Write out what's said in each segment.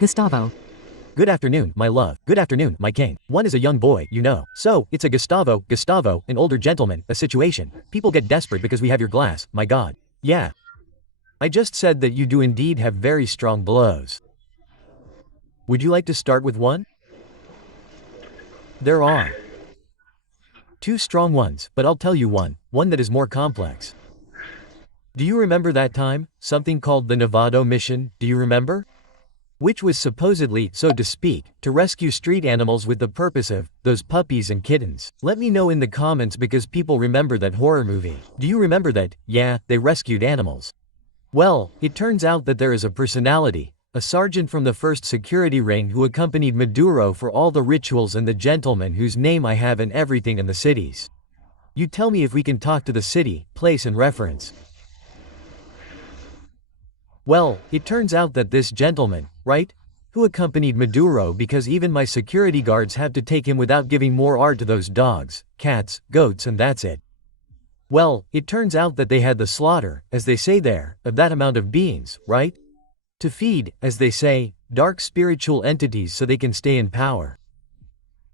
Gustavo. Good afternoon, my love. Good afternoon, my king. One is a young boy, you know. So, it's a Gustavo, an older gentleman, a situation. People get desperate because we have your glass, my god. Yeah. I just said that you do indeed have very strong blows. Would you like to start with one? There are two strong ones, but I'll tell you one that is more complex. Do you remember that time? Something called the Nevado mission, do you remember? Which was supposedly, so to speak, to rescue street animals with the purpose of, those puppies and kittens. Let me know in the comments because people remember that horror movie. Do you remember that? Yeah, they rescued animals. Well, it turns out that there is a personality, a sergeant from the first security ring who accompanied Maduro for all the rituals and the gentleman whose name I have in everything in the cities. You tell me if we can talk to the city, place and reference. Well, it turns out that this gentleman, right? Who accompanied Maduro because even my security guards have to take him without giving more art to those dogs, cats, goats and that's it. Well, it turns out that they had the slaughter, as they say there, of that amount of beings, right? To feed, as they say, dark spiritual entities so they can stay in power.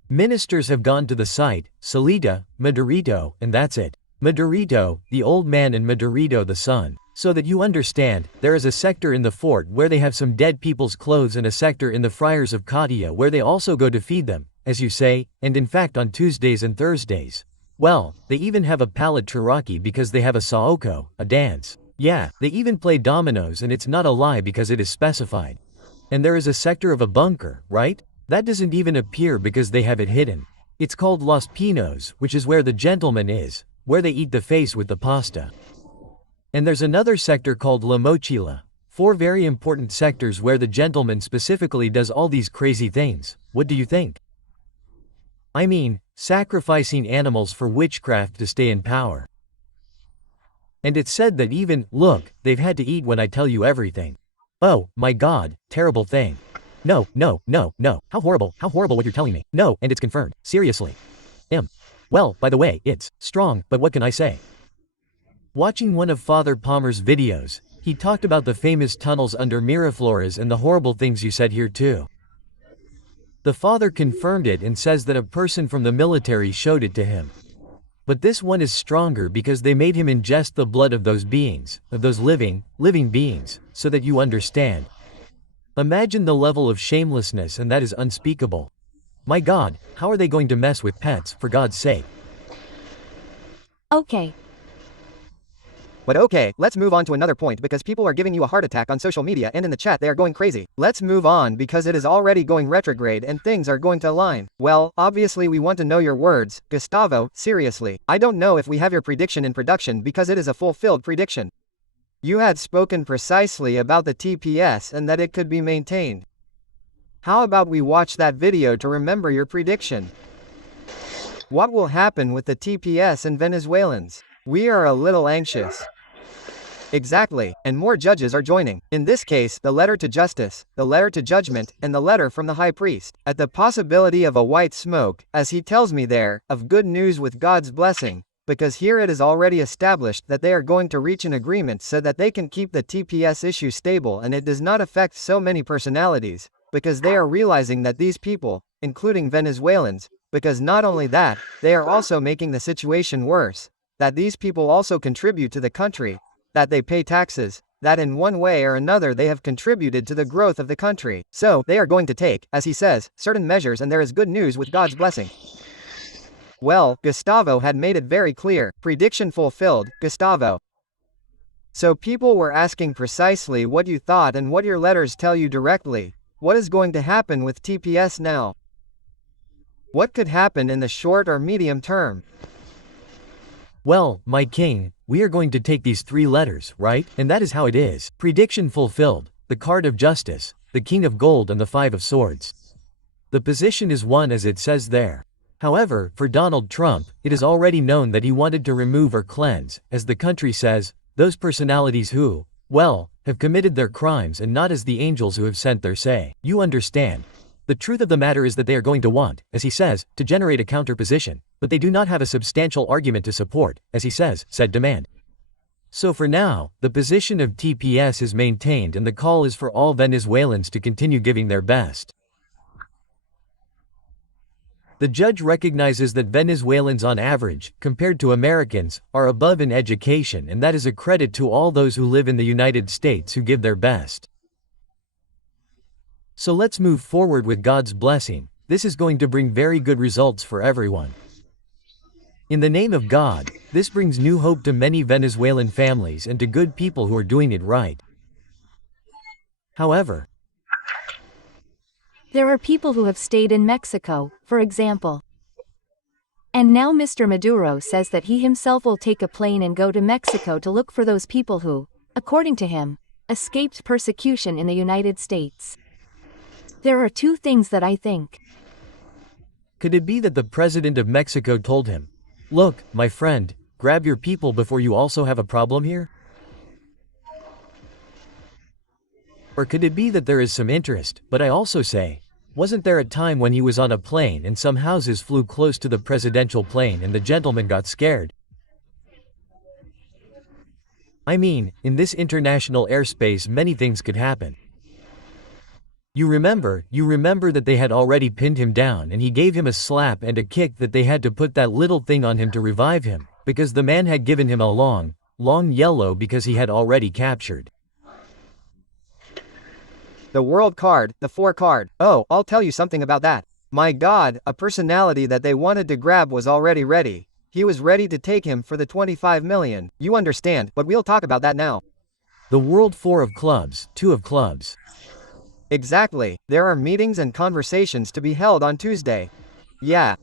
Ministers have gone to the site, Salida, Madurito, and that's it. Madurito, the old man and Madurito the son. So that you understand, there is a sector in the fort where they have some dead people's clothes and a sector in the friars of Katia where they also go to feed them, as you say, and in fact on Tuesdays and Thursdays. Well, they even have a pallet Cherokee because they have a saoko, a dance. Yeah, they even play dominoes and it's not a lie because it is specified. And there is a sector of a bunker, right? That doesn't even appear because they have it hidden. It's called Los Pinos, which is where the gentleman is, where they eat the face with the pasta. And there's another sector called La Mochila. 4 very important sectors where the gentleman specifically does all these crazy things. What do you think? I mean, sacrificing animals for witchcraft to stay in power. And it's said that even, look, they've had to eat when I tell you everything. Oh, my god, terrible thing. No, how horrible what you're telling me. No, and it's confirmed, seriously. Well, by the way, it's strong, but what can I say? Watching one of Father Palmer's videos, he talked about the famous tunnels under Miraflores and the horrible things you said here too. The father confirmed it and says that a person from the military showed it to him. But this one is stronger because they made him ingest the blood of those beings, of those living beings, so that you understand. Imagine the level of shamelessness, and that is unspeakable. My god, how are they going to mess with pets, for God's sake? Okay. But okay, let's move on to another point because people are giving you a heart attack on social media and in the chat they are going crazy. Let's move on because it is already going retrograde and things are going to align. Well, obviously we want to know your words, Gustavo, seriously. I don't know if we have your prediction in production because it is a fulfilled prediction. You had spoken precisely about the TPS and that it could be maintained. How about we watch that video to remember your prediction? What will happen with the TPS and Venezuelans? We are a little anxious. Exactly, and more judges are joining. In this case, the letter to justice, the letter to judgment, and the letter from the high priest. At the possibility of a white smoke, as he tells me there, of good news with God's blessing, because here it is already established that they are going to reach an agreement so that they can keep the TPS issue stable and it does not affect so many personalities, because they are realizing that these people, including Venezuelans, because not only that, they are also making the situation worse, that these people also contribute to the country, that they pay taxes, that in one way or another they have contributed to the growth of the country. So, they are going to take, as he says, certain measures and there is good news with God's blessing. Well, Gustavo had made it very clear, prediction fulfilled, Gustavo. So people were asking precisely what you thought and what your letters tell you directly. What is going to happen with TPS now? What could happen in the short or medium term? Well, my king, we are going to take these 3 letters, right? And that is how it is. Prediction fulfilled, the card of justice, the king of gold and the 5 of swords. The position is 1 as it says there. However, for Donald Trump, it is already known that he wanted to remove or cleanse, as the country says, those personalities who, well, have committed their crimes and not as the angels who have sent their say. You understand. The truth of the matter is that they are going to want, as he says, to generate a counterposition, but they do not have a substantial argument to support, as he says, said demand. So for now, the position of TPS is maintained and the call is for all Venezuelans to continue giving their best. The judge recognizes that Venezuelans on average, compared to Americans, are above in education, and that is a credit to all those who live in the United States who give their best. So let's move forward with God's blessing. This is going to bring very good results for everyone. In the name of God, this brings new hope to many Venezuelan families and to good people who are doing it right. However, there are people who have stayed in Mexico, for example. And now Mr. Maduro says that he himself will take a plane and go to Mexico to look for those people who, according to him, escaped persecution in the United States. There are two things that I think. Could it be that the president of Mexico told him, "Look, my friend, grab your people before you also have a problem here"? Or could it be that there is some interest, but I also say, wasn't there a time when he was on a plane and some houses flew close to the presidential plane and the gentleman got scared? I mean, in this international airspace many things could happen. You remember that they had already pinned him down and he gave him a slap and a kick that they had to put that little thing on him to revive him, because the man had given him a long yellow because he had already captured The world card, the 4 card. Oh, I'll tell you something about that. My God, a personality that they wanted to grab was already ready. He was ready to take him for the 25 million. You understand, but we'll talk about that now. The world 4 of clubs, 2 of clubs. Exactly. There are meetings and conversations to be held on Tuesday. Yeah.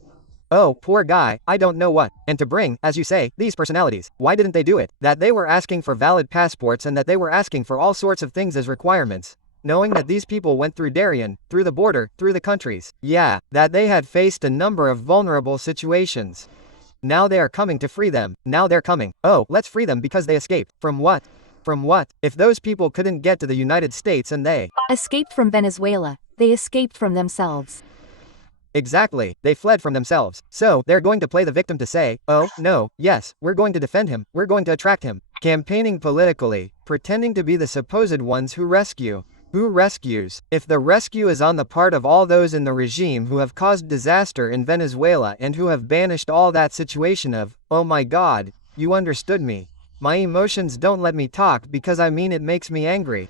Oh, poor guy, I don't know what. And to bring, as you say, these personalities, why didn't they do it? That they were asking for valid passports and that they were asking for all sorts of things as requirements. Knowing that these people went through Darien, through the border, through the countries. Yeah, that they had faced a number of vulnerable situations. Now they are coming to free them. Now they're coming. Oh, let's free them because they escaped. From what? From what? If those people couldn't get to the United States and they escaped from Venezuela, they escaped from themselves. Exactly, they fled from themselves. So, they're going to play the victim to say, oh, no, yes, we're going to defend him, we're going to attract him. Campaigning politically, pretending to be the supposed ones who rescue. Who rescues? If the rescue is on the part of all those in the regime who have caused disaster in Venezuela and who have banished all that situation of, oh my God, you understood me. My emotions don't let me talk because I mean it makes me angry.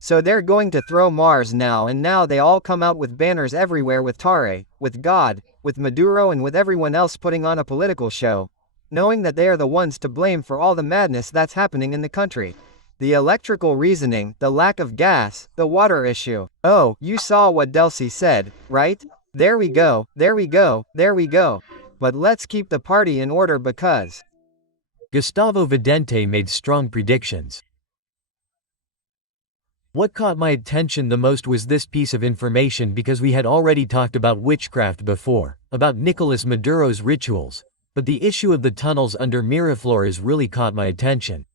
So they're going to throw Mars now, and now they all come out with banners everywhere with Tare, with God, with Maduro and with everyone else putting on a political show. Knowing that they are the ones to blame for all the madness that's happening in the country. The electrical reasoning, the lack of gas, the water issue. Oh, you saw what Delcy said, right? There we go, there we go, there we go. But let's keep the party in order because Gustavo Vidente made strong predictions. What caught my attention the most was this piece of information because we had already talked about witchcraft before, about Nicolás Maduro's rituals, but the issue of the tunnels under Miraflores really caught my attention.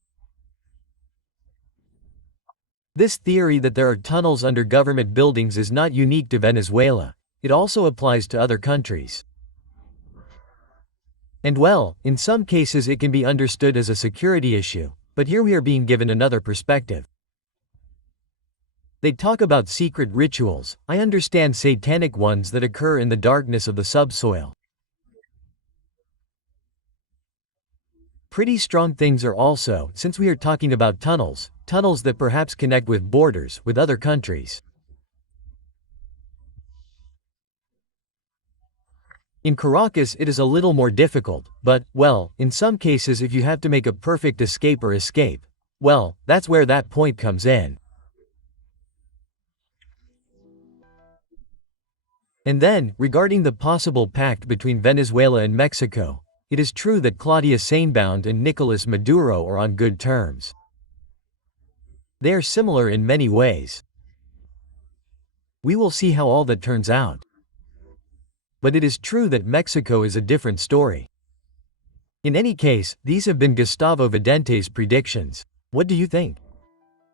This theory that there are tunnels under government buildings is not unique to Venezuela, it also applies to other countries. And well, in some cases it can be understood as a security issue, but here we are being given another perspective. They talk about secret rituals. I understand satanic ones that occur in the darkness of the subsoil. Pretty strong things are also, since we are talking about tunnels that perhaps connect with borders with other countries. In Caracas it is a little more difficult, but, well, in some cases if you have to make a perfect escape, well, that's where that point comes in. And then, regarding the possible pact between Venezuela and Mexico, it is true that Claudia Sheinbaum and Nicolás Maduro are on good terms. They are similar in many ways. We will see how all that turns out. But it is true that Mexico is a different story. In any case, these have been Gustavo Vidente's predictions. What do you think?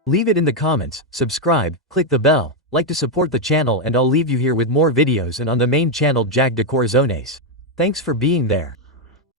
Leave it in the comments, subscribe, click the bell, like to support the channel, and I'll leave you here with more videos and on the main channel jackdecorazonesyt. Thanks for being there.